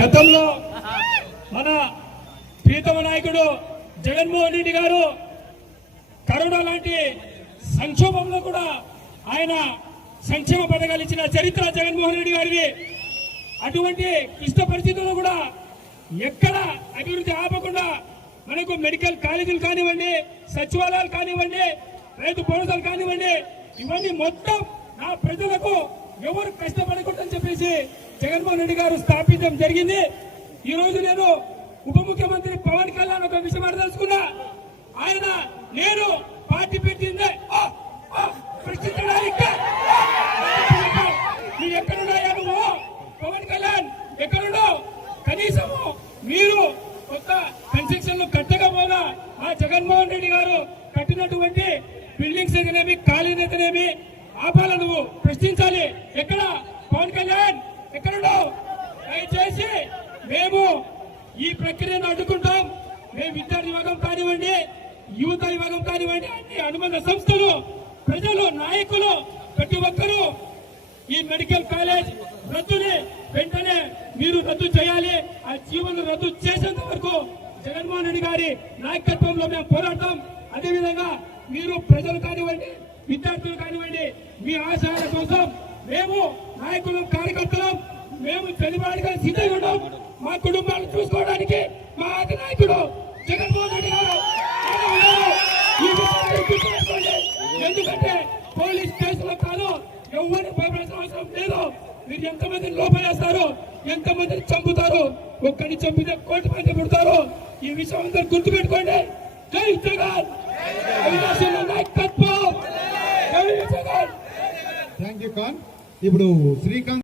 గతంలో మన ప్రీతమ నాయకుడు జగన్మోహన్ రెడ్డి గారు కరోనా లాంటి సంక్షోభంలో కూడా ఆయన సంక్షేమ పథకాలు ఇచ్చిన చరిత్ర జగన్మోహన్ రెడ్డి గారిది. అటువంటి క్లిష్ట పరిస్థితుల్లో కూడా ఎక్కడ అభివృద్ధి ఆపకుండా మనకు మెడికల్ కాలేజీలు కానివ్వండి, సచివాలయాలు కానివ్వండి, రైతు భరోసాలు కానివ్వండి, ఇవన్నీ మొత్తం నా ప్రజలకు ఎవరు కష్టపడకూడదని చెప్పేసి జగన్మోహన్ రెడ్డి గారు స్థాపించడం జరిగింది. ఈ రోజు నేను ఉప ముఖ్యమంత్రి పవన్ కళ్యాణ్ ఒక విషయం అడదలుచుకున్నా. ఆయన నేను పార్టీ పెట్టిందే ప్రశ్నించడానికి మీరు ఎక్కడున్నాయా నువ్వు పవన్ కళ్యాణ్ ఎక్కడున్నావు? కనీసము మీరు కొత్త కన్స్ట్రక్షన్లు కట్టకపోగా ఆ జగన్మోహన్ రెడ్డి గారు కట్టినటువంటి బిల్డింగ్స్ అయితేనేమి, కాలేజీ అయితేనేమి ఆపాల నువ్వు ప్రశ్నించాలి. ఎక్కడ పవన్ కళ్యాణ్ ఎక్కడున్నావు? దయచేసి మేము ఈ ప్రక్రియను అడ్డుకుంటాం. మేము విద్యార్థి విభాగం కానివ్వండి, యువత విభాగం కానివ్వండి, అన్ని అనుబంధ సంస్థలు, ప్రజలు, నాయకులు ప్రతి ఒక్కరూ ఈ మెడికల్ కాలేజ్ రద్దుని వెంటనే మీరు రద్దు చేయాలి. ఆ జీవోను రద్దు చేసేంత వరకు జగన్మోహన్ రెడ్డి గారి నాయకత్వంలో మేము పోరాడతాం. అదేవిధంగా మీరు ప్రజలు కానివ్వండి, విద్యార్థులు కానివ్వండి, మీ ఆశయాల కోసం మేము నాయకులు, కార్యకర్తలు మేము చనిపోవడానికి సిద్ధంగా ఉన్నాం. మా కుటుంబాలను చూసుకోవడానికి మా అధినాయకుడు జగన్మోహన్ రెడ్డి గారు ఎందుకంటే పోలీస్ కేసులో కాదు, ఎవరిని భయపడాల్సిన అవసరం లేదు. మీరు ఎంతమందిని లోపలేస్తారు, ఎంతమందిని చంపుతారు, ఒక్కడిని చంపితే 1 కోటి మంది పుడతారు. ఈ విషయం అందరూ గుర్తుపెట్టుకోండి. జై జగన్, నాయకత్వం, జై జగన్. Thank you Khan. ఇప్పుడు శ్రీకాంత్